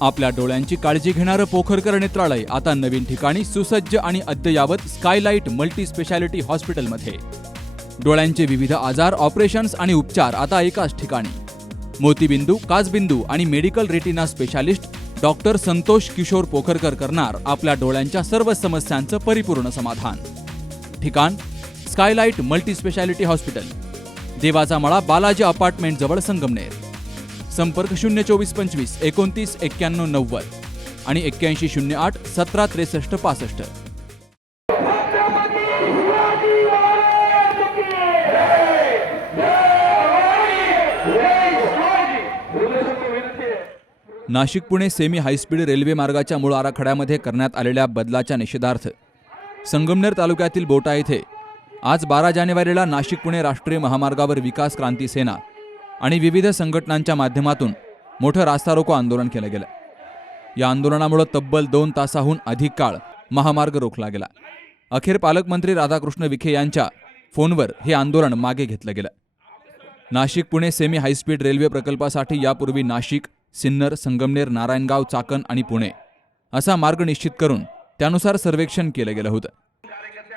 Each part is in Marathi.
आपल्या डोळ्यांची काळजी घेणारं पोखरकर नेत्रालय आता नवीन ठिकाणी सुसज्ज आणि अद्ययावत स्कायलाइट मल्टी स्पेशालिटी हॉस्पिटलमध्ये. डोळ्यांचे विविध आजार, ऑपरेशन्स आणि उपचार आता एकाच ठिकाणी. मोतीबिंदू, काचबिंदू आणि medical retina specialist doctor Santosh Kishore Pokharkar करणार आपल्या डोळ्यांच्या सर्व समस्यांचं परिपूर्ण समाधान. ठिकाण स्कायलाइट मल्टी स्पेशालिटी हॉस्पिटल, देवाचा मळा, बालाजी अपार्टमेंट जवळ, संगमनेर. संपर्क 02425 29 91 90 आणि 8108 17 63 65. Nashik Pune semi high speed railway मार्गाच्या मूळ आराखड्यामध्ये करण्यात आलेल्या बदलाच्या निषेधार्थ संगमनेर तालुक्यातील बोटा येथे आज 12 जानेवारीला नाशिक पुणे राष्ट्रीय महामार्गावर विकास क्रांती सेना आणि विविध संघटनांच्या माध्यमातून मोठं रास्ता रोको आंदोलन केलं गेलं. या आंदोलनामुळे तब्बल 2 तासाहून अधिक काळ महामार्ग रोखला गेला. अखेर पालकमंत्री राधाकृष्ण विखे यांच्या फोनवर हे आंदोलन मागे घेतलं गेलं. Nashik Pune semi high speed railway प्रकल्पासाठी यापूर्वी नाशिक, सिन्नर, संगमनेर, नारायणगाव, चाकण आणि पुणे असा मार्ग निश्चित करून त्यानुसार सर्वेक्षण केलं गेलं होतं.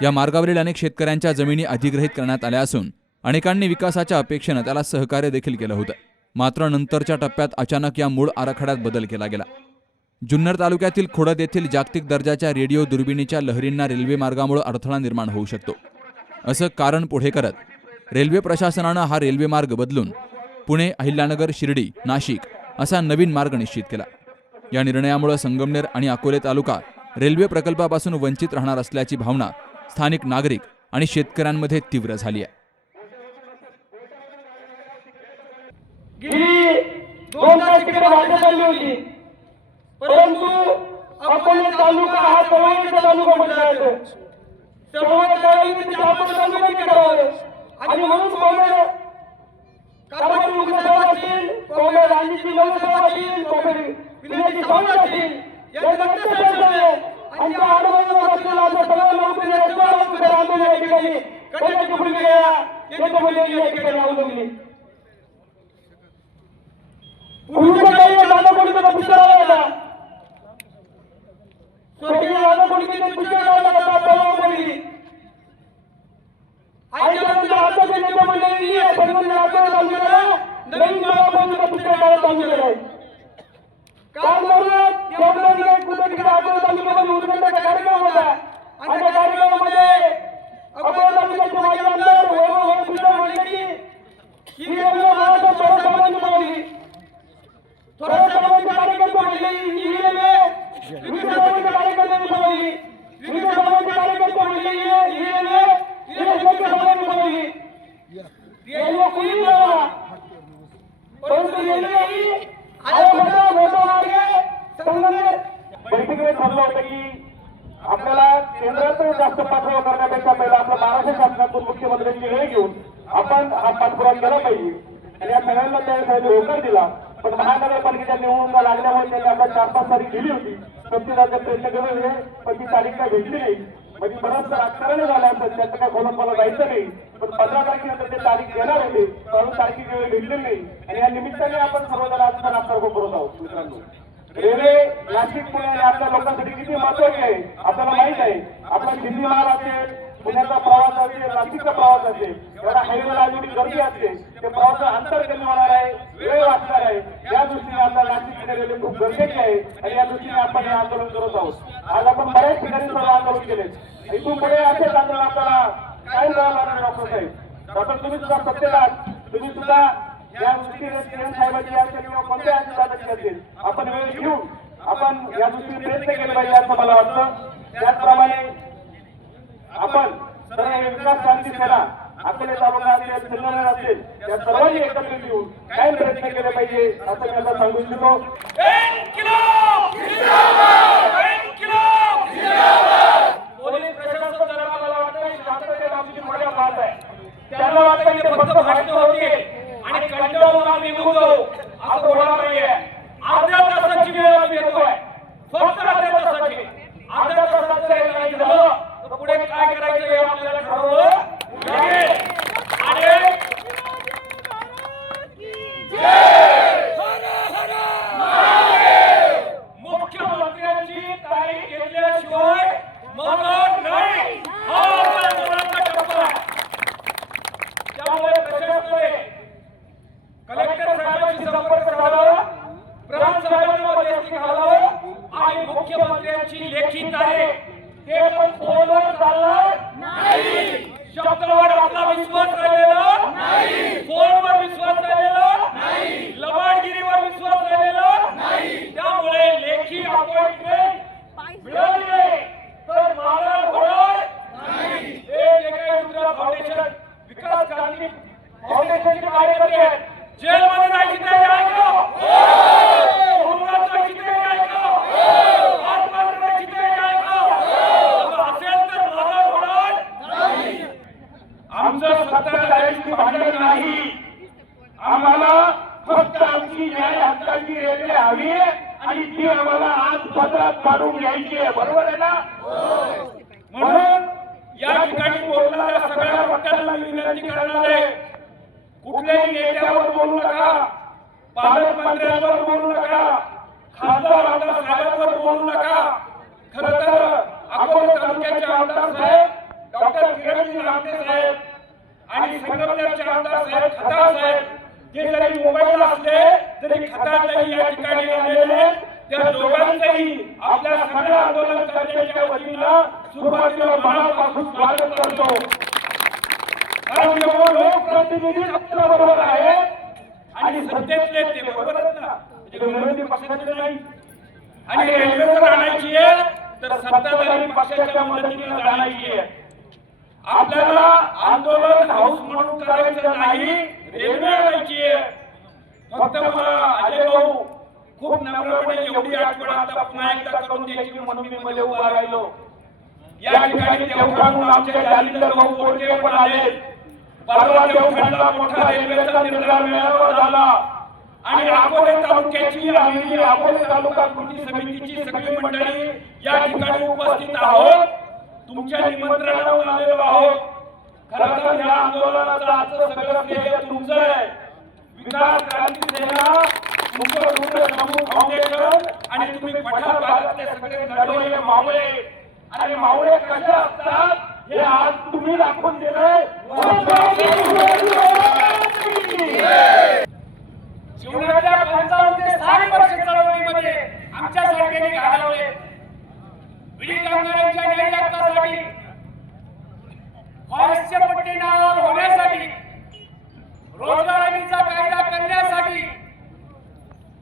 या मार्गावरील अनेक शेतकऱ्यांच्या जमिनी अधिग्रहित करण्यात आल्या असून अनेकांनी विकासाच्या अपेक्षेनं त्याला सहकार्य देखील केलं होतं. मात्र नंतरच्या टप्प्यात अचानक या मूळ आराखड्यात बदल केला गेला. जुन्नर तालुक्यातील खोडद येथील जागतिक दर्जाच्या रेडिओ दुर्बिणीच्या लहरींना रेल्वे मार्गामुळे अडथळा निर्माण होऊ शकतो असं कारण पुढे करत रेल्वे प्रशासनानं हा रेल्वे मार्ग बदलून पुणे, अहिल्यानगर, शिर्डी, नाशिक असा नवीन मार्ग निश्चित केला. या निर्णयामुळे संगमनेर आणि अकोले तालुका रेल्वे प्रकल्पापासून वंचित राहणार असल्याची भावना स्थानिक नागरिक आणि शेतकऱ्यांमध्ये तीव्र झाली आहे. गेली 2 तास तिकडे भाषा चालली होती, परंतु अकोले तालुका हा जवळचा तालुका म्हटला जातो. त्यामुळे त्यावेळी आपण तालुक्यात करावे आणि म्हणून कोणत्या कारभारी उग्रसाहेब असतील, कोणत्या गांधीजी साहेब असतील, कोणत्या विनायकी सावंत असतील, या सगळ्या सरकारने आणि त्या आडवणीवर असलेला असा सगळा नोकरी आंदोलन या ठिकाणी कशाची भूमिका या ठिकाणी अवलंबली. बैठकीमध्ये ठरलं होतं की आपल्याला केंद्रातून जास्त पाठपुरावा करण्यापेक्षा पहिला आपल्या महाराष्ट्र शासनातून मुख्यमंत्र्यांची वेळ घेऊन आपण हा पाठपुरावा केला पाहिजे आणि या सगळ्यांना त्यावेळी होकार दिला. पण महानगरपालिकेच्या निवडणुका लागल्यामुळे त्यांनी आपल्याला 4-5 तारीख दिली होती. प्रत्येकाचा प्रयत्न केले पण ती तारीख काय भेटली नाही. म्हणजे बरंच राजकारण झालं असं त्याचं काय खोलंपाला जायचं नाही. पण 15 तारखेनंतर ते तारीख देणार होते, परंतु तारखेची वेळ भेटली नाही आणि या निमित्ताने आपण सर्वजण आज रास्ता रोको करत आहोत. मित्रांनो, रेल्वे नाशिक पुणे आपल्या लोकांसाठी किती महत्वाची आहे आपल्याला माहित आहे. आपला दिल्ली मार्ग असेल, पुण्याचा प्रवास असेल, नाशिकचा प्रवास असेल, एवढा हायवेला जेवढी गर्दी असते ते प्रवासाचं अंतर कमी होणार आहे, वेळ वाचणार आहे. या दृष्टीने आपल्याला नाशिक पुणे रेल्वे खूप गरजेची आहे आणि या दृष्टीने आपण हे आंदोलन करत आहोत. आज आपण बऱ्याच ठिकाणी सर्व आंदोलन केले. इथून पुढे असेच आंदोलन आपल्याला काय मिळालं नाही. डॉक्टर साहेब, डॉक्टर तुम्ही सुद्धा सत्तेत आहात, तुम्ही सुद्धा या दृष्टीने सीएम साहेबांची असेल किंवा कोणत्या आशीर्वादाची असेल आपण वेळ घेऊन आपण या दृष्टीने प्रयत्न केले पाहिजे असं मला वाटतं. त्याचप्रमाणे आपण सर्व विकास क्रांती सेना अकोले तालुका असेल, सिन्नर असेल, या सर्वांनी एकत्रित येऊन काय प्रयत्न केले पाहिजे असं मी आता सांगू इच्छितो. पोलीस प्रशासन मला वाटतं शांततेत आमची मजा पाहत आहे. त्यांना वाटतं की ते फक्त भाषण होते आणि कंटाळून आम्ही निघून जाऊ, असं होणार नाहीये. अर्ध्या तासाची वेळ आम्ही येतोय, फक्त अर्ध्या तासाची. अर्ध्या तासाच्या वेळ नाही झालं तर पुढे काय करायचं हे आपल्याला ठरवलं लागेल. आणि जय हर हर महादेव. मध्यस्थी घालावं आणि मुख्यमंत्र्यांची लेखी तारीख हे पण फोनवर चालणार नाही. शब्दावर आपला विश्वास राहिलेला नाही, फोनवर विश्वास राहिलेला नाही, लबाडगिरीवर विश्वास राहिलेला नाही. त्यामुळे लेखी अपॉइंटमेंट मिळाली तर माघार होणार नाही. हे जे काही रुद्र फाउंडेशन, विकास क्रांती फाउंडेशनचे कार्यकर्ते आहेत, जेलमध्ये जायची तयारी आहे का? तुरुंगात जायची तयारी आहे का? आत्महत्या करायची तयारी आहे का? असेल तर माघार होणार नाही. आमचं सत्ताधाऱ्यांची भांडण नाही, आम्हाला फक्त आमची न्याय हक्काची रेल्वे हवी आहे आणि ती आम्हाला आज पत्रात काढून घ्यायची आहे. बरोबर आहे ना? म्हणून या ठिकाणी बोलणाऱ्या सगळ्या वक्त्यांना विनंती करणार आहे, कुठल्याही नेत्यावर बोलू नका, पालकमंत्र्यांवर बोलू नका, खासदार आमदार साहेबांवर बोलू नका. खरं तर अकोला तालुक्याचे आमदार साहेब डॉक्टर किरणजी लांडे साहेब आणि संगमनेरचे आमदार साहेब खताळ साहेब जे जरी मुंबईला असले तरी खताळही या ठिकाणी आलेले, त्या दोघांचंही आपल्या सगळ्या आंदोलनकर्त्यांच्या वतीनं सुरुवातीला मनापासून स्वागत करतो. कारण जेव्हा लोकप्रतिनिधी आपल्या बरोबर आहे आणि सत्तेतले ते बरोबरच ना, विरोधी पक्षाचे नाही. आणि रेल्वे जर आणायची आहे तर सत्ताधारी पक्षाच्या मदतीने जाण्याची आहे. आपल्याला आंदोलन हाऊस म्हणून करायचं नाही, रेल्वे आणायची आहे. फक्त मला अजय भाऊ खूप नम्रपणे एवढी आठवण आता पुन्हा एकदा करून द्यायची म्हणून मी मध्ये उभा राहिलो. या ठिकाणी देवठाणहून आमचे जालिंदर भाऊ बोडके पण आले. परवा देवठाणला मोठा रेल्वेचा निर्धार मेळावा झाला आणि अकोले तालुक्याची आम्ही अकोले तालुका कृती समितीची सगळी मंडळी या ठिकाणी उपस्थित आहोत. तुमच्या निमंत्रणावर आलेलो आहोत. खरं तर या आंदोलनाचं आजचं सगळं श्रेय तुमचं आहे. विकास क्रांती सेना, तुमचं रुद्र समूह फाउंडेशन आणि तुम्ही पठार भागातले सगळे लढवलेले मावळे आणि मावळे कसे असतात हे आज तुम्ही दाखवून दिलंय. जीवनाच्या 55 ते 60 वर्ष चळवळीमध्ये आमच्या सरकारने घालवले. विडी कामगारांच्या न्याय हक्कासाठी, फॉरेस्टचे पट्टे नावावर होण्यासाठी, रोजगार हमीचा कायदा करण्यासाठी,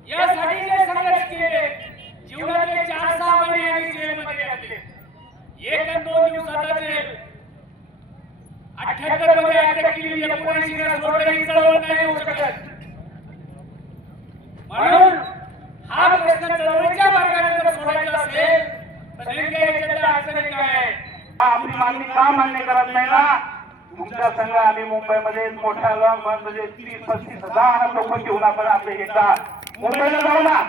यासाठी जे संघर्ष केले, जीवनातले 4-6 महिने आम्ही जेलमध्ये घातले. 1 आणि 2 दिवसाचा जेल. 78 मध्ये अटक केली, 79 ला सोडली, चळवळ नाही होऊ शकत. म्हणून हा प्रश्न चळवळीच्या मार्गाने जर सोडायचा असेल तर नेमक्या याच्यातल्या अडचणी काय आहे? आपली मागणी का मान्य करत नाही ना? तुमच्या संघ आम्ही मुंबईमध्ये मोठ्या म्हणजे 30-35 हजार लोक घेऊन आपण आपले एकदा मुंबईला जाऊ ना.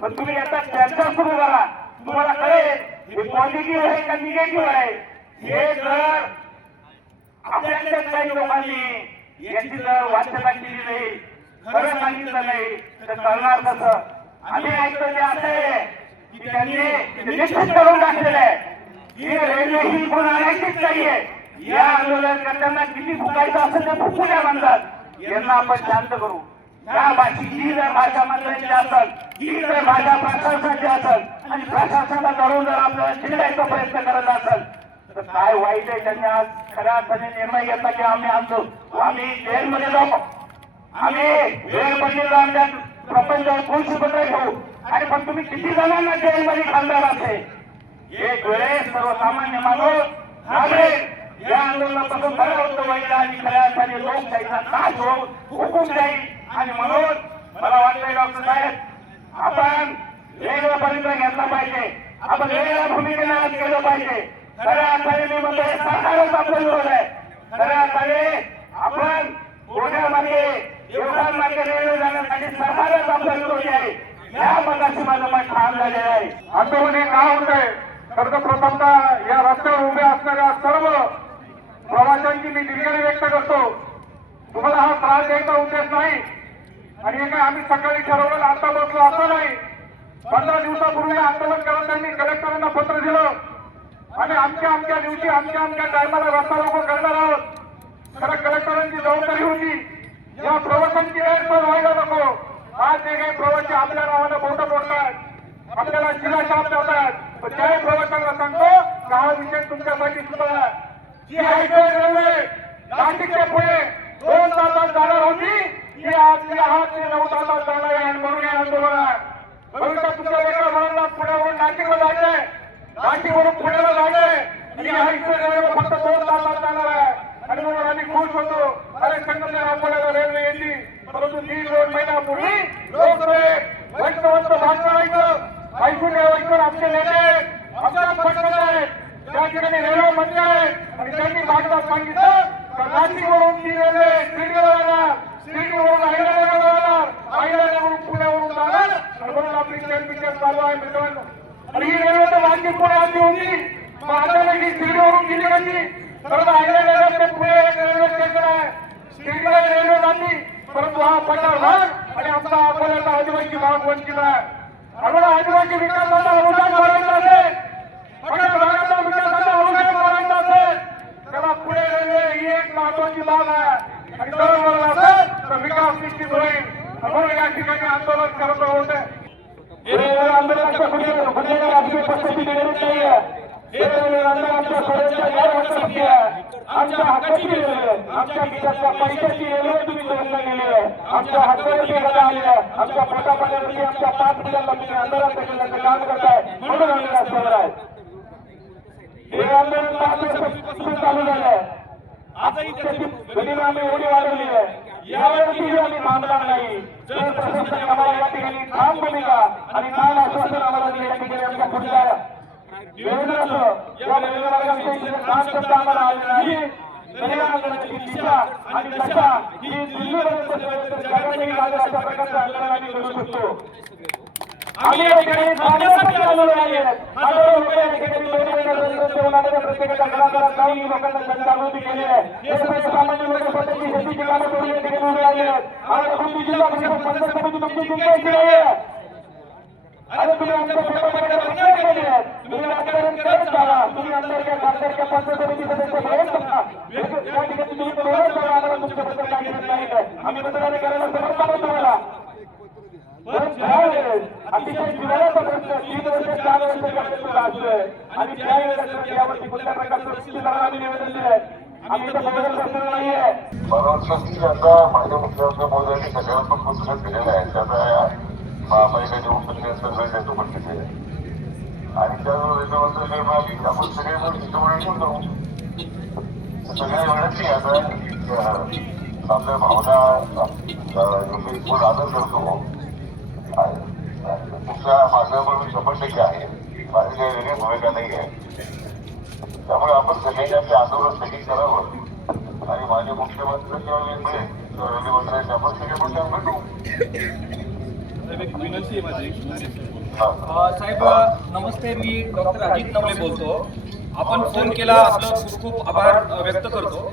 पण तुम्ही आता चर्चा सुरू करा, तुम्हाला कळेल हे पॉझिटिव्ह आहे का निगेटिव्ह आहे. हे जर आपल्यातल्या काही लोकांनी याची जर वाच्यता केली नाही, खरं सांगितलं नाही तर कळणार कसं? आम्ही ऐकतो ते असं आहे की त्यांनी निश्चित करून टाकलेलं आहे की रेल्वे ही कोण आणायचीच नाहीये. या आंदोलनकर्त्यांना किती फुकायचं असेल ते फुकू द्या म्हणतात. यांना आपण शांत करू. या भाषेची जर भाषा मंत्र्यांची असेल, ही जर भाषा प्रशासनाची असेल आणि प्रशासनाला धरून जर आपल्याला चिडवायचा प्रयत्न करत असेल तर काय वाईट आहे? त्यांनी आज खऱ्या अर्थाने निर्णय घेतला की आम्ही आणतो, आम्ही जेलमध्ये जाऊ, आम्ही वेळपट्टीला आमच्या प्रपंचावर फुलसुपत्र घेऊ. आणि पण तुम्ही किती जणांना जेलमध्ये घालणार असे? एक वेळेस सर्वसामान्य माणूस घाबरेल. या आंदोलनापासून खरं होतं वाईट आणि खऱ्या अर्थाने लोकशाहीचा नाश होऊन हुकूम जाईल. आणि म्हणून मला वाटतंय डॉक्टर साहेब आपण वेगळा परिचय घेतला पाहिजे, आपण वेगळ्या भूमिकेने आज केलं पाहिजे. खऱ्या अर्थाने मी म्हणतो हे सरकारच आपलं विरोध आहे. खऱ्या अर्थाने आपण गोठ्यामागे देवळांमागे रेल्वे जाण्यासाठी सरकारच आपला विरोधी आहे. या मताशी माझं मत ठाम झालेलं आहे. आंदोलन हे का होत आहे? तर प्रथमतः या रस्त्यावर उभे असणाऱ्या सर्व प्रवाशांची मी दिलगिरी व्यक्त करतो. तुम्हाला हा त्रास द्यायचा उद्देश नाही आणि हे काय आम्ही सकाळी ठरवलं आता बसलो असं नाही. 15 दिवसापूर्वी आंदोलन करत त्यांनी कलेक्टरांना पत्र दिलं आणि आमच्या दिवशी आमच्या टायमाला रस्ता रोको करणार आहोत. खरं कलेक्टरांची जबाबदारी होती या प्रवाशांची गैरसोय व्हायला नको. आज जे काही प्रवासी आपल्या नावानं बोटं बोलतात तिला शाप देतात. पण त्याही प्रवाशांना सांगतो का हा विषय तुमच्यासाठी सुद्धा आहे. जी हायवे रेल्वे नाशिकच्या पुढे 2 तासात जाणार होती ती आज 8 ते 9 तासात जाणार आहे. आणि म्हणून हे आंदोलन आहे. म्हणून का तुमच्या एका मुलांना पुण्यावरून नाशिकला जायचंय, नाशिकवरून पुण्याला जायचंय आणि हायवे रेल्वे फक्त 2 तासात जाणार आहे. आणि म्हणून आम्ही खुश होतो. अरे संगमनेर अकोल्याला रेल्वे येते, परंतु 1.5 महिन्यापूर्वी लोकसभेत वैष्णवंत भाषण ऐकून घ्यावं आमचे नेते आमच्या पक्षाचे आहेत, त्या ठिकाणी रेल्वे मंत्री आहेत आणि त्यांनी भाषणात सांगितलं का नाशिकवरून ती रेल्वे शिर्डीला जाणार, शिर्डीवरून अहिल्यानगरला जाणार, अहिल्यानगरवरून पुण्यावरून जाणार. आणि म्हणून आपली ट्रेन पिक्चर चालू आहे मित्रांनो. आणि ही रेल्वे तर नाशिक पुणे आली होती, मग अचानक ही शिर्डीवरून गेली कशी? परंतु अहिल्यानगर ते पुणे एक रेल्वे स्टेशन आहे, शिर्डीला रेल्वे जाती, परंतु हा पठार भाग आणि आमचा अकोल्याचा आदिवासी भाग वंचित आहे. आम्हाला आदिवासी विकासाचा अनुदान भरायचा असेल, पठार भागाचा विकासाचा अनुदान भरायचा असेल, त्याला पुणे रेल्वे ही एक महत्वाची बाब आहे. आणि जर असेल तर विकास निश्चित होईल. म्हणून या ठिकाणी आंदोलन करत होते. हे आंदोलनाच्या पुढे राजकीय पक्षाची निवडणूक नाही आहे. हे आंदोलन आमच्या स्वतःच्या गैरहक्काची आहे, आमच्या हक्काची रेल्वे आहे, आमच्या खिशातल्या पैशाची रेल्वे तुम्ही बंद केली आहे, आमच्या हक्कावरती गदा आली आहे, आमच्या पोटापाण्यावरती आमच्या 5 मुलांना तुम्ही अंधारात ढकलण्याचं काम करताय. म्हणून आम्ही रस्त्यावर आहे. हे आंदोलन 5 वर्षापासून चालू झालं आहे. आजही त्याची गतीनं आम्ही एवढी वाढवली आहे. यावरती आम्ही थांबणार नाही. जर प्रशासन आम्हाला या ठिकाणी ठाम भूमिका आणि ठाम आश्वासन आम्हाला दिले या ठिकाणी आमच्या पुढच्या या रेल्वे मार्गाविषयी काम करता आम्हाला आले नाही, तरी या आंदोलनाची दिशा आणि दशा ही दिल्लीपर्यंत जगातही लागेल अशा प्रकारचं आंदोलन आम्ही करू शकतो. आम्ही या ठिकाणी थांबण्यासाठी आलेलो नाही आहेत. हजारो लोक या ठिकाणी 2 महिन्यापर्यंत जेवणाच्या प्रत्येकाच्या घराघरात जाऊन लोकांना जनजागृती केली आहे. हे सामान्य लोक स्वतःची शेतीची कामं करून या ठिकाणी उभे राहिले आहेत. आणि तुम्ही जिल्हा परिषद पंचायत समिती तुमची जिंकायची नाही आहे. अरे तुम्ही आमच्या पोटापाण्याला अन्याय केले आहेत. तुम्ही राजकारण करत जावा. तुम्ही आमदारच्या खासदारच्या पंचायत समिती सदस्य म्हणून बघा. या ठिकाणी तुम्ही बोलत जावा. आम्हाला तुमच्याबद्दल काही येत नाही. आम्ही मतदान करायला समर्थ आहोत तुम्हाला. पण त्यावेळेस अतिशय जिव्हाळ्याचा प्रश्न 3 वर्ष 4 वर्ष करण्याचं असतोय. आणि त्यावेळेस यावरती कुठल्या प्रकारचं सुधारणा आम्ही निवेदन दिलंय. आम्ही इथं बघत बसलेलो नाहीये. परवानगी आता माझ्या मुख्यमंत्री मोदयांनी सकारात्मक पुस्तकात दिलेलं आहे. त्याचा महापालिका निवडणुकीनंतर देतो पण तिथे आणि त्यावर रेल्वेमंत्री काही मिळाली आपण सगळे जण हिशोबाने घेऊन जाऊ. सगळ्या वेळाची आता आपल्या भावना आदर करतो. तुमच्या माझ्यावर मी 100% आहे. माझी काही वेगळी भूमिका नाही आहे. त्यामुळे आपण सगळ्यांनी आपले आंदोलन स्थगित करावं आणि माझे मुख्यमंत्री किंवा मी मिळेल रेल्वेमंत्र्यांनी आपण सगळे मोठ्या भेटू. साहेब नमस्ते, मी डॉक्टर अजित नवले बोलतो. आपण फोन केला, आपलं खूप खूप आभार व्यक्त करतो.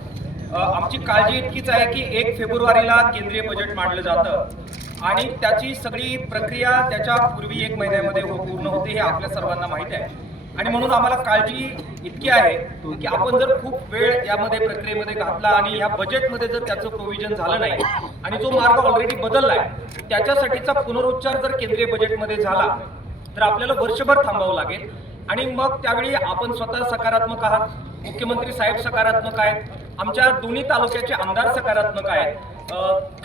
आमची काळजी इतकीच आहे की 1 फेब्रुवारीला केंद्रीय बजेट मांडलं जातं आणि त्याची सगळी प्रक्रिया त्याच्या पूर्वी 1 महिन्यामध्ये पूर्ण होते हे आपल्या सर्वांना माहीत आहे. आणि म्हणून आम्हाला काळजी इतकी आहे की आपण जर खूप वेळ यामध्ये प्रक्रियेमध्ये घातला आणि या बजेटमध्ये जर त्याचं प्रोव्हिजन झालं नाही आणि जो मार्ग ऑलरेडी बदलला आहे त्याच्यासाठीचा पुनरुच्चार जर केंद्रीय बजेटमध्ये झाला तर आपल्याला वर्षभर थांबावं लागेल. आणि मग त्यावेळी आपण स्वतः सकारात्मक आहात, मुख्यमंत्री साहेब सकारात्मक आहेत, आमच्या दोन्ही तालुक्याचे आमदार सकारात्मक आहेत,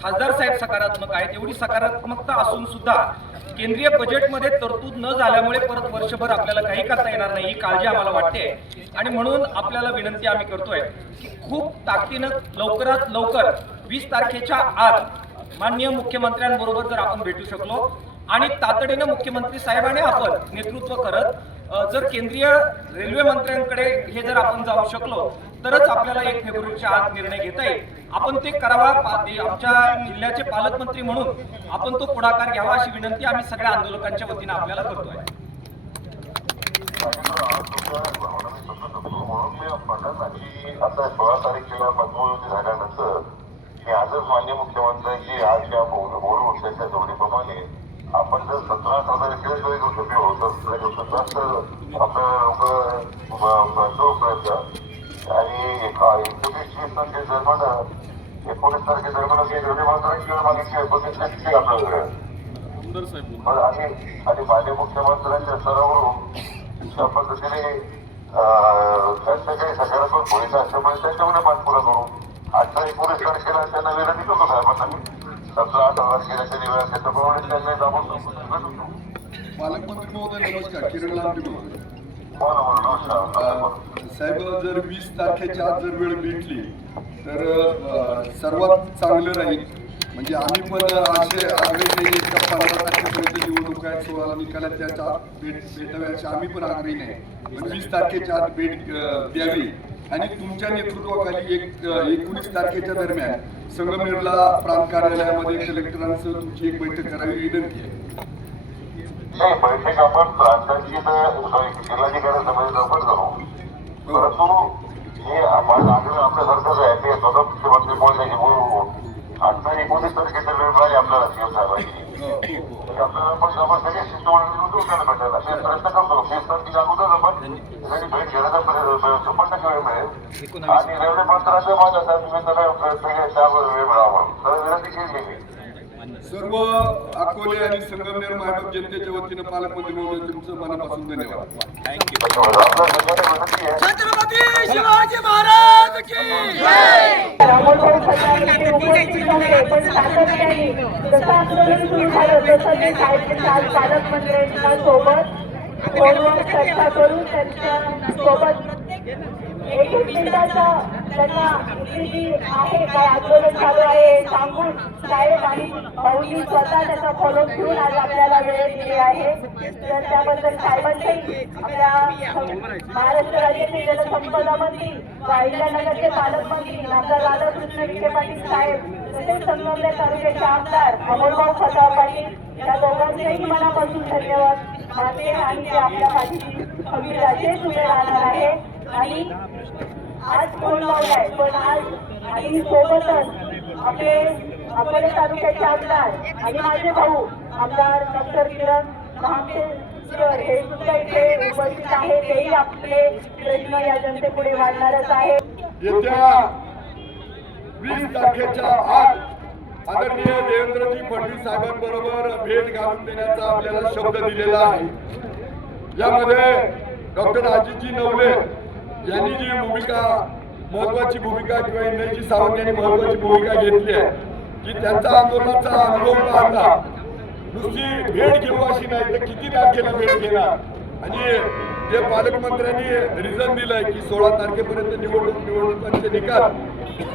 खासदार साहेब सकारात्मक आहेत. एवढी सकारात्मकता असून सुद्धा केंद्रीय बजेटमध्ये तरतूद न झाल्यामुळे परत वर्षभर आपल्याला काही करता येणार नाही ही काळजी आम्हाला वाटते. आणि म्हणून आपल्याला विनंती आम्ही करतोय की खूप ताकदीनं लवकरात लवकर 20 तारखेच्या आत माननीय मुख्यमंत्र्यांबरोबर जर आपण भेटू शकलो आणि तातडीनं मुख्यमंत्री साहेबांनी आपण नेतृत्व करत जर केंद्रीय रेल्वे मंत्र्यांकडे हे जर आपण जाऊ शकलो तरच आपल्याला 1 फेब्रुवारीच्या आत निर्णय घेता येईल. आपण ते करावा. आमच्या जिल्ह्याचे पालकमंत्री म्हणून आपण तो पुढाकार घ्यावा अशी विनंती आम्ही सगळ्या आंदोलकांच्या वतीनं आपल्याला करतोय. म्हणून मी म्हणत आणि आता 16 तारखेला मतमोजणी झाल्यानंतर मी आजच मान्य मुख्यमंत्र्यांची आज या बोलून त्यांच्या जोडीप्रमाणे आपण जर 17 केलं जरी करू शकलो तर आणि 19-20 तारखे दरम्यान 19 तारखे दरम्यान रेल्वे मात्र किंवा मागितली 29 आपल्याकडे पण आणि माननीय मुख्यमंत्र्यांच्या स्तरावरून त्या पद्धतीने त्यांच्या काही सकारात्मक भूमिका असल्यामुळे त्याच्यामध्ये पाठपुरा करू. 18-19 तारखेला त्यांना विनंती करतो साहेबांना मी 17-18 तारखेला त्यांनी वेळ असेल त्याप्रमाणे त्यांना दाबून पालकमंत्री महोदय नमस्कार. किरण लांबे महोदय. नमस्कार साहेब, जर 20 तारखेच्या आत जर वेळ भेटली तर सर्वात चांगलं राहील. म्हणजे आम्ही पण असे आग्रही नाही का 15 तारखेपर्यंत निवडणूक आहे, 16ला निकालात त्याच्या आत भेटाव्याचे आम्ही पण आग्रही नाही. पण 20 तारखेच्या आत भेट द्यावी आणि तुमच्या नेतृत्वाखाली 19 तारखेच्या दरम्यान संगमनेरला प्रांत कार्यालयामध्ये कलेक्टरांसह तुमची एक बैठक करावी विनंती आहे. नाही, बैठक आपण प्रांतांची जिल्हाधिकारी समिती लवकर करू. परंतु हे आपण आपल्या सरकारचं आहे ते स्वतः मुख्यमंत्री बोलण्याची बोलून 18-19 तारखेच्या वेळ मिळाली आपल्याला सीएम साहेबांची. आपल्याला आपण सगळे शिष्टमंडळी भेटायला प्रयत्न करतो. 20 तारखेच्या अगोदर आपण भेट घेण्याचा 100% वेळ मिळेल आणि रेल्वे मंत्र्यांचं माझ्या प्रयत्न त्यावर वेळ मिळावा तर विनंती केली मी. सर्व अकोले आणि संगमनेर मायबाप जनतेच्या वतीनं पालकमंत्री महोदय तुमचं मनापासून धन्यवाद. आपल्या सगळ्यांना विनंती आहे छत्रपती शिवाजी महाराज की रामोलभाऊ फडणवीस उपस्थित झाले. पण सातत्याने जसं आंदोलन सुरू झालं तसं ते आज पालकमंत्र्यांच्या सोबत फोनवर चर्चा करून त्यांच्या सोबत एक मिनिटाचा त्यांना जी आहे काय आंदोलन चालू आहे सांगून साहेब आणि भाऊंनी स्वतः त्याचा फॉलो घेऊन आज आपल्याला वेळ दिली आहे. तर त्याबद्दल साहेबांच्याही आपल्या महाराष्ट्र राज्याचे जलसंपदा मंत्री व अहिल्यानगरचे पालकमंत्री आमदार राधाकृष्ण विखे पाटील साहेब तसेच संगमनेर तालुक्याचे आमदार अमोलभाऊ खताळ पाटील या दोघांचेही मनापासून धन्यवाद मानते आणि ते आपल्या पाठीशी खंबीराचेच उभे राहणार आहे. आणि आज फोन लावलाय पण आज आणि सोबतच आपले अकोले तालुक्याचे आमदार आणि माझे भाऊ आमदार डॉक्टर किरण लांबे सर हे सुद्धा इथे उपस्थित आहे. तेही आपले प्रश्न या जनतेपुढे मांडणारच आहे. येत्या 20 तारखेच्या आत आदरणीय देवेंद्रजी फडणवीस साहेबांबरोबर भेट घालून देण्याचा आपल्याला शब्द दिलेला आहे. यामध्ये डॉक्टर अजितजी नवले यांनी जी महत्वाची भूमिका किंवा इंद्रजी सावंत यांनी महत्वाची भूमिका घेतली आहे की त्यांचा आंदोलनाचा अनुभव पाहता नुसती भेट घेऊ अशी नाही तर किती तारखेला भेट घेणार आणि जे पालकमंत्र्यांनी रिझन दिलंय की 16 तारखेपर्यंत निवडणुकांचे निकाल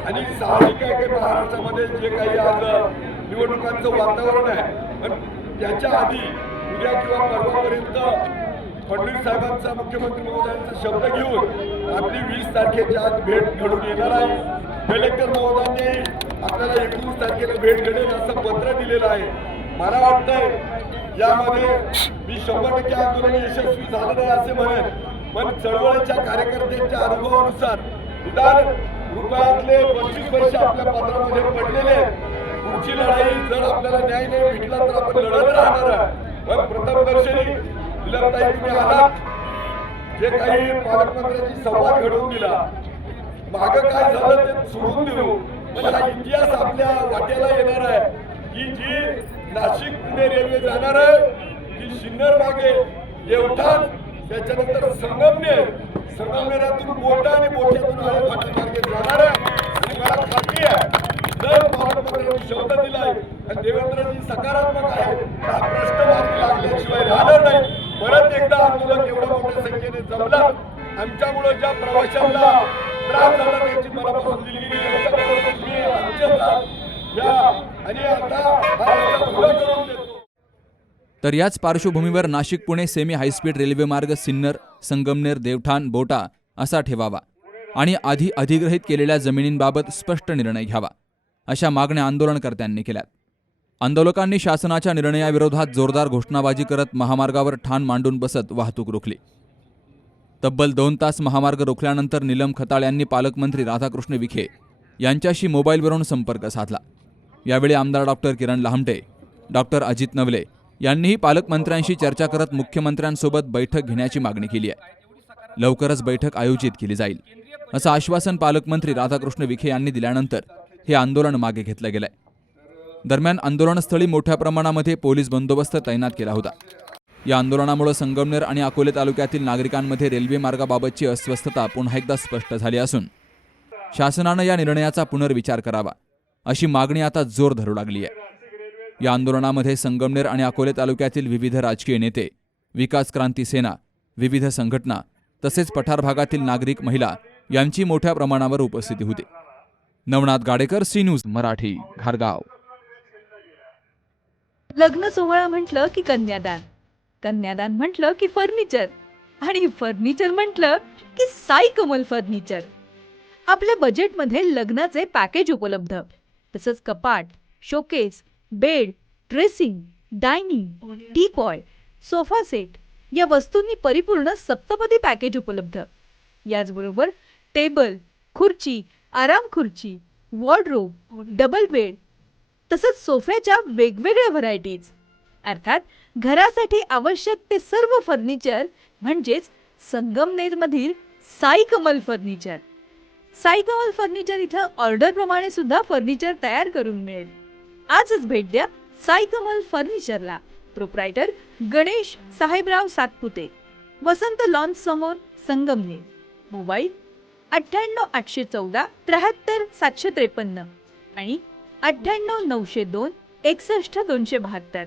आणि साहजिक आहे की महाराष्ट्रामध्ये जे काही आज निवडणुकांचं वातावरण आहे पण त्याच्या आधी उद्या किंवा परवापर्यंत फडणवीस साहेबांचा मुख्यमंत्री महोदयांचा शब्द घेऊन आपली 20 तारखेच्या आत भेट घडून येणार आहे. कलेक्टर महोदयांनी आपल्याला 19 तारखेला भेट घडेल असं पत्र दिलेलं आहे. मला वाटतंय यामध्ये मी 100% आंदोलन यशस्वी झालं नाही असे म्हणेन पण चळवळीच्या कार्यकर्त्यांच्या अनुभवानुसार निदान रुपयातले 25 पैसे आपल्या पत्रामध्ये पडलेले आहेत. पुढची लढाई जर आपल्याला न्याय नाही भेटला तर आपण लढत राहणार आहे. पण प्रथमदर्शनी विलंबताई तुम्ही आलात जे काही पालकमंत्र्यांची संवाद घडवून दिला मागं काय झालं ते सोडून देऊ पण हा इतिहास आपल्या वाट्याला येणार आहे की जी नाशिक पुणे रेल्वे जाणार आहे ती सिन्नर मागे देवठाण त्याच्यानंतर संगमनेरातून मोठा आणि मोठ्यातून आळे फाट्यामार्गे जाणार आहे. आणि मला खात्री आहे जर पालकमंत्र्यांनी शब्द दिलाय आणि देवेंद्रजी सकारात्मक आहे हा प्रश्न मार्गी लागल्याशिवाय राहणार नाही. परत एकदा आंदोलन एवढ्या मोठ्या संख्येने जमलं आमच्यामुळे ज्या प्रवाशांना त्रास झाला त्याची मनापासून दिलगिरी व्यक्त करतो मी आमच्या आणि आता हा रस्ता खुला करून देतो. तर याच पार्श्वभूमीवर Nashik Pune semi high speed railway मार्ग सिन्नर संगमनेर देवठाण बोटा असा ठेवावा आणि आधी अधिग्रहित केलेल्या जमिनींबाबत स्पष्ट निर्णय घ्यावा अशा मागण्या आंदोलनकर्त्यांनी केल्यात. आंदोलकांनी शासनाच्या निर्णयाविरोधात जोरदार घोषणाबाजी करत महामार्गावर ठाण मांडून बसत वाहतूक रोखली. तब्बल 2 तास महामार्ग रोखल्यानंतर नीलम खताळ यांनी पालकमंत्री राधाकृष्ण विखे यांच्याशी मोबाईलवरून संपर्क साधला. यावेळी आमदार डॉक्टर किरण लांबे, डॉक्टर अजित नवले यांनीही पालकमंत्र्यांशी चर्चा करत मुख्यमंत्र्यांसोबत बैठक घेण्याची मागणी केली आहे. लवकरच बैठक आयोजित केली जाईल असं आश्वासन पालकमंत्री राधाकृष्ण विखे यांनी दिल्यानंतर हे आंदोलन मागे घेतलं गेलंय. दरम्यान आंदोलनस्थळी मोठ्या प्रमाणामध्ये पोलीस बंदोबस्त तैनात केला होता. या आंदोलनामुळे संगमनेर आणि अकोले तालुक्यातील नागरिकांमध्ये रेल्वे मार्गाबाबतची अस्वस्थता पुन्हा एकदा स्पष्ट झाली असून शासनानं या निर्णयाचा पुनर्विचार करावा अशी मागणी आता जोर धरू लागली आहे. या आंदोलनामध्ये संगमनेर आणि अकोले तालुक्यातील विविध राजकीय नेते, विकास क्रांती सेना, विविध संघटना तसेच पठार भागातील नागरिक, महिला यांची मोठ्या प्रमाणावर उपस्थिती होती. नवनाथ गाडेकर, सी न्यूज मराठी, घारगाव. लग्न सोहळा म्हटलं की कन्यादान, कन्यादान म्हटलं की फर्निचर आणि फर्निचर म्हटलं की साई कमल फर्निचर. आपल्या बजेटमध्ये लग्नाचे पॅकेज उपलब्ध, तसंच कपाट, showcase, bed, dressing, dining, teapoy, sofa set या वस्तूंनी परिपूर्ण सप्तपदी पॅकेज उपलब्ध. याचबरोबर टेबल, खुर्ची, आराम खुर्ची, वॉर्डरोब, डबल बेड तसंच सोफ्याच्या वेगवेगळ्या व्हरायटीज. अर्थात घरासाठी आवश्यक ते सर्व फर्निचर म्हणजेच संगमनेरमधील साई कमल फर्निचर. साई कमल फर्निचर इथं ऑर्डरप्रमाणे सुद्धा फर्निचर तयार करून मिळेल. आजच भेट द्या साई कमल फर्निचरला. प्रोप्रायटर गणेश साहेबराव सातपुते, वसंत लॉन्स समोर, संगमनेर. मोबाईल 98 814 73 753 आणि 98 902 61 272.